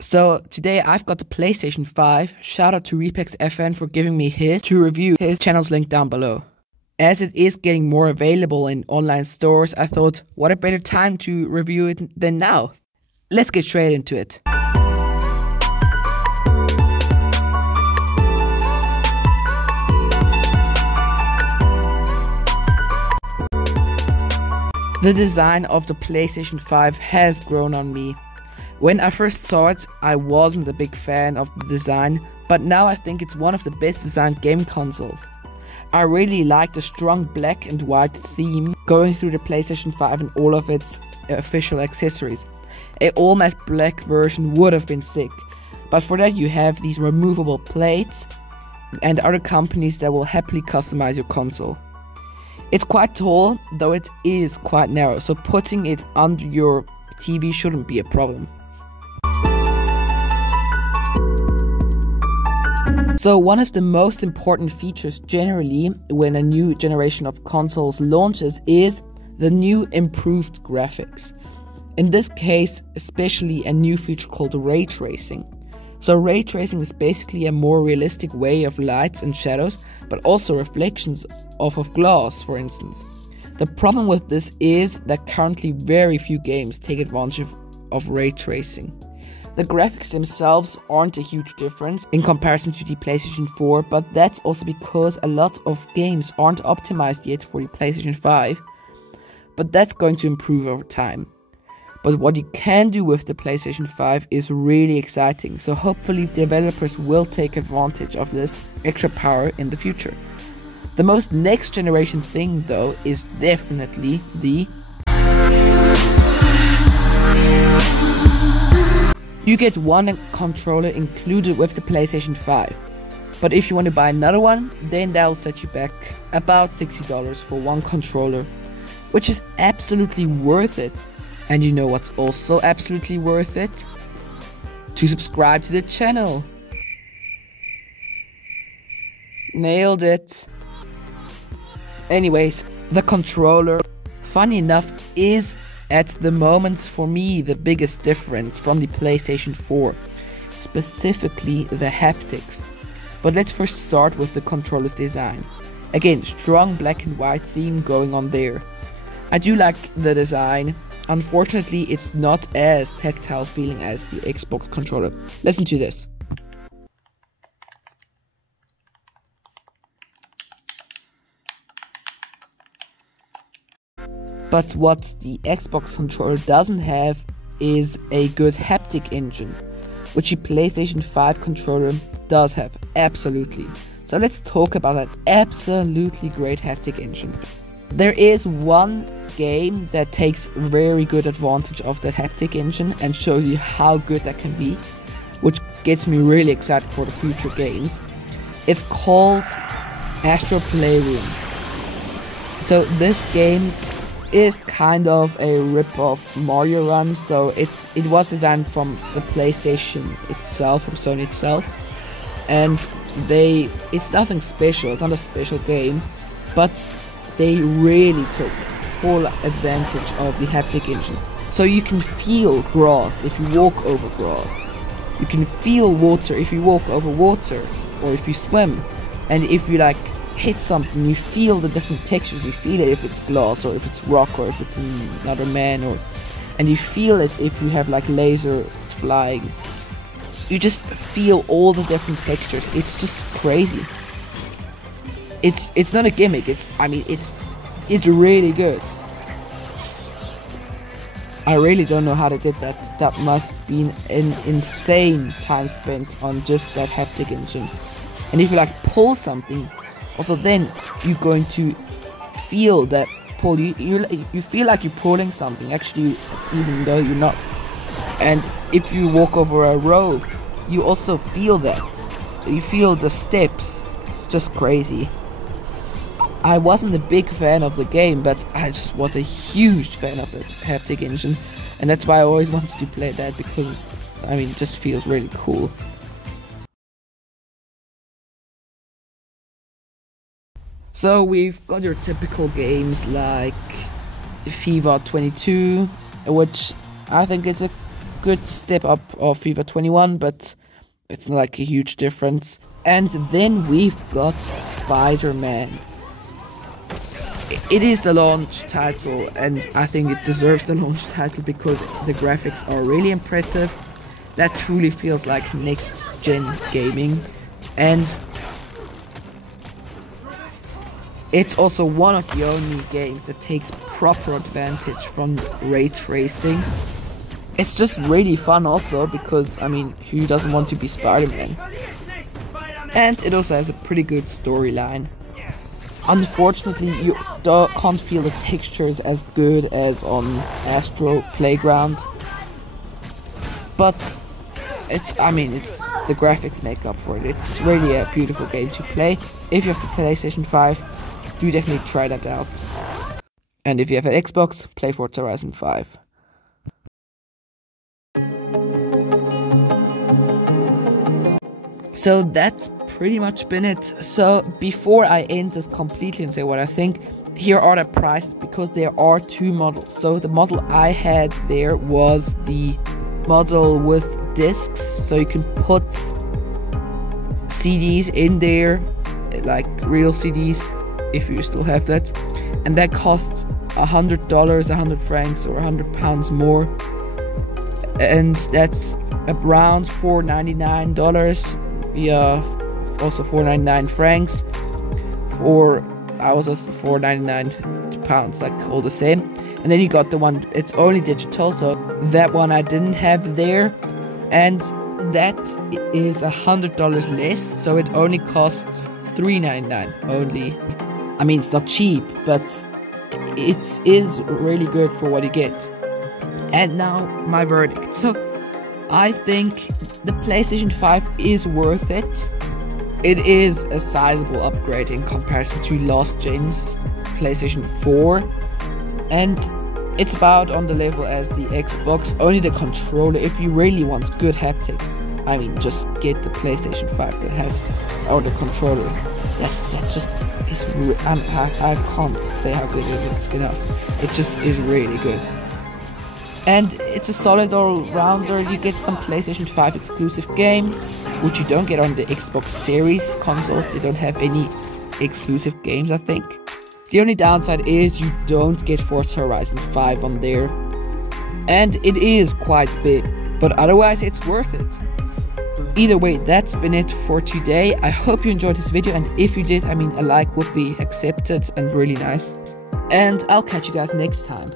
So today I've got the PlayStation 5. Shout out to repax FN for giving me his to review. His channel's linked down below. As it is getting more available in online stores, I thought what a better time to review it than now. Let's get straight into it. The design of the PlayStation 5 has grown on me. When I first saw it, I wasn't a big fan of the design, but now I think it's one of the best designed game consoles. I really like the strong black and white theme going through the PlayStation 5 and all of its official accessories. An all matte black version would have been sick, but for that you have these removable plates and other companies that will happily customize your console. It's quite tall, though it is quite narrow, so putting it under your TV shouldn't be a problem. So one of the most important features generally when a new generation of consoles launches is the new improved graphics. In this case, especially a new feature called ray tracing. So ray tracing is basically a more realistic way of lights and shadows, but also reflections off of glass, for instance. The problem with this is that currently very few games take advantage of ray tracing. The graphics themselves aren't a huge difference in comparison to the PlayStation 4, but that's also because a lot of games aren't optimized yet for the PlayStation 5, but that's going to improve over time. But what you can do with the PlayStation 5 is really exciting, so hopefully developers will take advantage of this extra power in the future. The most next generation thing though is definitely the... You get one controller included with the PlayStation 5. But if you want to buy another one, then that'll set you back about $60 for one controller, which is absolutely worth it. And you know what's also absolutely worth it? To subscribe to the channel. Nailed it. Anyways, the controller, funny enough, is at the moment for me the biggest difference from the PlayStation 4. Specifically the haptics. But let's first start with the controller's design. Again, strong black and white theme going on there. I do like the design. Unfortunately, it's not as tactile feeling as the Xbox controller. Listen to this. But what the Xbox controller doesn't have is a good haptic engine, which the PlayStation 5 controller does have, absolutely. So let's talk about that absolutely great haptic engine. There is one game that takes very good advantage of that haptic engine and shows you how good that can be, which gets me really excited for the future games. It's called Astral Playroom. So this game is kind of a rip-off Mario Run, so it was designed from the PlayStation itself, from Sony itself, and it's nothing special, it's not a special game, but they really took full advantage of the haptic engine. So you can feel grass if you walk over grass. You can feel water if you walk over water, or if you swim. And if you like hit something, you feel the different textures. You feel it if it's glass, or if it's rock, or if it's another man, and you feel it if you have like laser flying. You just feel all the different textures. It's just crazy. It's not a gimmick. It's really good. I really don't know how they did that. That must be an insane time spent on just that haptic engine. And if you like pull something, also then you're going to feel that pull. You feel like you're pulling something, actually, even though you're not. And if you walk over a rope, you also feel that. You feel the steps. It's just crazy. I wasn't a big fan of the game, but I just was a huge fan of the haptic engine, and that's why I always wanted to play that, because it just feels really cool. So we've got your typical games like FIFA 22, which I think it's a good step up of FIFA 21, but it's not like a huge difference. And then we've got Spider-Man. It is a launch title, and I think it deserves the launch title because the graphics are really impressive. That truly feels like next-gen gaming, and it's also one of the only games that takes proper advantage from ray tracing. It's just really fun also because, I mean, who doesn't want to be Spider-Man? And it also has a pretty good storyline. Unfortunately, you can't feel the textures as good as on Astral Playroom. But it's the graphics make up for it. It's really a beautiful game to play. If you have the PlayStation 5, do definitely try that out. And if you have an Xbox, play Forza Horizon 5. So that's pretty much been it. So before I end this completely and say what I think, here are the prices because there are two models. So the model I had there was the model with discs, so you can put CDs in there, like real CDs, if you still have that, and that costs $100, 100 francs or £100 more, and that's around $4.99. Yeah, also 4.99 francs. I was just 4.99 pounds, like all the same. And then you got the one, it's only digital, so that one I didn't have there, and that is $100 less, so it only costs $3.99 only. I mean, it's not cheap, but it is really good for what you get. And now my verdict. So I think the PlayStation 5 is worth it. It is a sizable upgrade in comparison to last gen's PlayStation 4, and it's about on the level as the Xbox. Only the controller, if you really want good haptics, I mean, just get the PlayStation 5 that has, or the controller. That just is, I can't say how good it is enough. It just is really good. And it's a solid all-rounder. You get some PlayStation 5 exclusive games, which you don't get on the Xbox Series consoles. They don't have any exclusive games, I think. The only downside is you don't get Forza Horizon 5 on there. And it is quite big, but otherwise it's worth it. Either way, that's been it for today. I hope you enjoyed this video, and if you did, I mean, a like would be accepted and really nice. And I'll catch you guys next time.